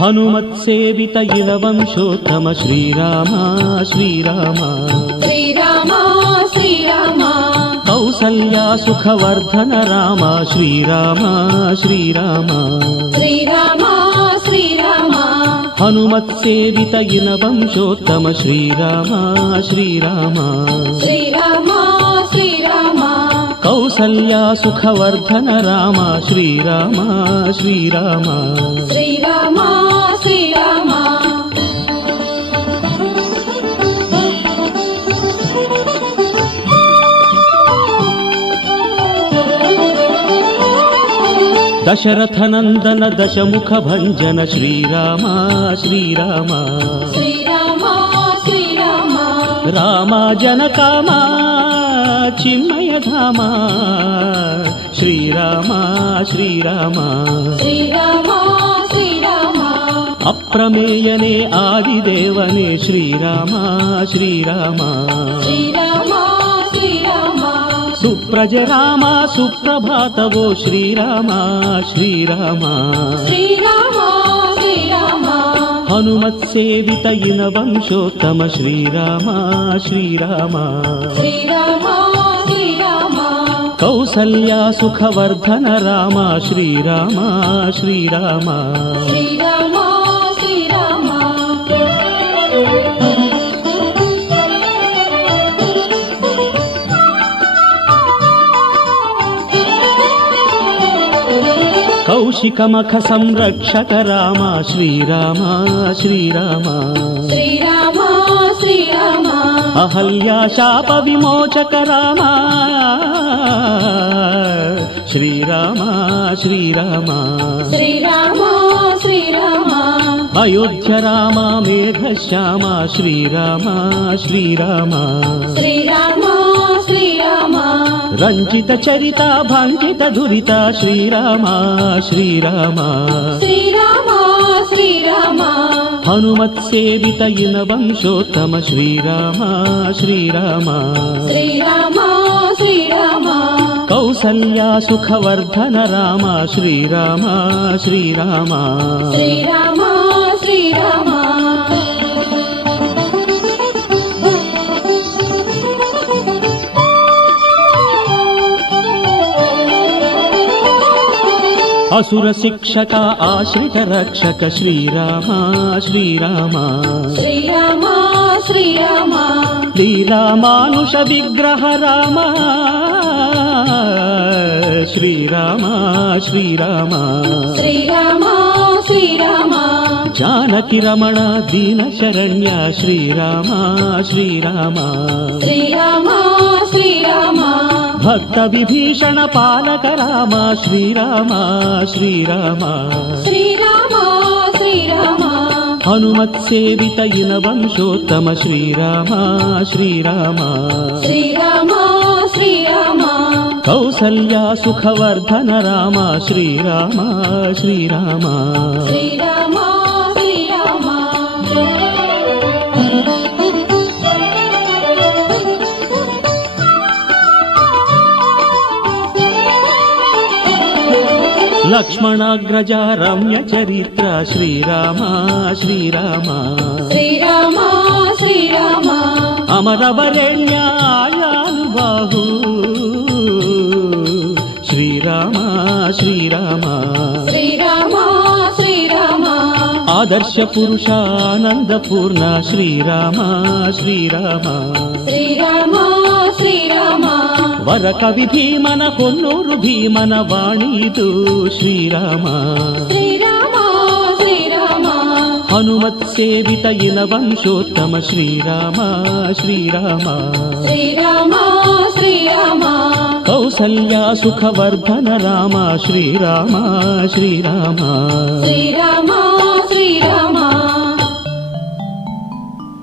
హనుమత్సేవిత ఇలవంశోత్తమ శ్రీరామ శ్రీరామ శ్రీరామ శ్రీరామ కౌసల్యా సుఖవర్ధన రామ శ్రీరామ శ్రీరామ శ్రీరామ శ్రీరామ హనుమత్సేవిత ఇలవంశోత్తమ శ్రీరామ శ్రీరామ శ్రీరామ శ్రీరామ కౌసల్యా సుఖవర్ధన రామ శ్రీరామ శ్రీరామ శ్రీరామ శ్రీరామ దశరథనందన దశముఖ భంజన శ్రీరామ శ్రీరామ శ్రీరామ శ్రీరామ రామ జనకామ చిన్మయధామ శ్రీరామ శ్రీరామ శ్రీరామ శ్రీరామ అప్రమేయనే ఆదిదేవనే శ్రీరామ శ్రీరామ శ్రీరామ శ్రీరామ సుప్రజ రామ సుప్రభాతవో శ్రీరామ శ్రీరామ శ్రీరామ శ్రీరామ హనుమత్సేవిత ఇనవంశోత్తమ శ్రీరామ శ్రీరామ శ్రీరామ శ్రీరామ కౌసల్యా సుఖవర్ధన రామ శ్రీరామ శ్రీరామ శ్రీరామ శ్రీరామ కౌశికమఖ సంరక్షక రామ శ్రీరామ శ్రీరామ శ్రీరామ శ్రీరామ అహల్యా శాప విమోచక రామ శ్రీరామ శ్రీరామ శ్రీరామ శ్రీరామ అయోధ్య రామ మేఘశ్యామ శ్రీరామ శ్రీరామ శ్రీరామ శ్రీరామ రంజిత చరిత భాంకిత దురిత శ్రీరామ శ్రీరామ శ్రీరామ శ్రీరామ హనుమత్సేవిత ఇనవంశోత్తమ శ్రీరామ శ్రీరామ శ్రీరామ శ్రీరామ కౌసల్యా సుఖవర్ధన రామ శ్రీరామ శ్రీరామ శ్రీరామ శ్రీరామ అసుర శిక్షక ఆశ్రిత రక్షక శ్రీరామ శ్రీరామ శ్రీరామ శ్రీరామ లీలా మానుష విగ్రహ రామ శ్రీరామ శ్రీరామ శ్రీరామ శ్రీరామ జానకి రమణ దీన శరణ్య శ్రీరామ శ్రీరామ శ్రీరామ శ్రీరామ భక్త విభీషణ పాలక రామ శ్రీరామ శ్రీరామ శ్రీరామ శ్రీరామ హనుమత్సేవిత ఇనవంశోత్తమ శ్రీరామ శ్రీరామ శ్రీరామ శ్రీరామ కౌసల్యా సుఖవర్ధన రామ శ్రీరామ శ్రీరామ శ్రీరామ శ్రీరామ లక్ష్మణాగ్రజ రమ్య చరిత్ర శ్రీరామ శ్రీరామ శ్రీరామ శ్రీరామ అమరవరేణ్యాయానుబాహు శ్రీరామ శ్రీరామ శ్రీరామ శ్రీరామ ఆదర్శ పురుషానందపూర్ణ శ్రీరామ శ్రీరామ శ్రీరామ శ్రీరామ వర కవి భీమన కొన్నూరు భీమన వాణీతు శ్రీరామ శ్రీరామ శ్రీరామ హనుమత్సేవిత ఇనవంశోత్తమ శ్రీరామ శ్రీరామ శ్రీరామ శ్రీరామ కౌసల్యా సుఖవర్ధన రామ శ్రీరామ శ్రీరామ శ్రీరామ శ్రీరామ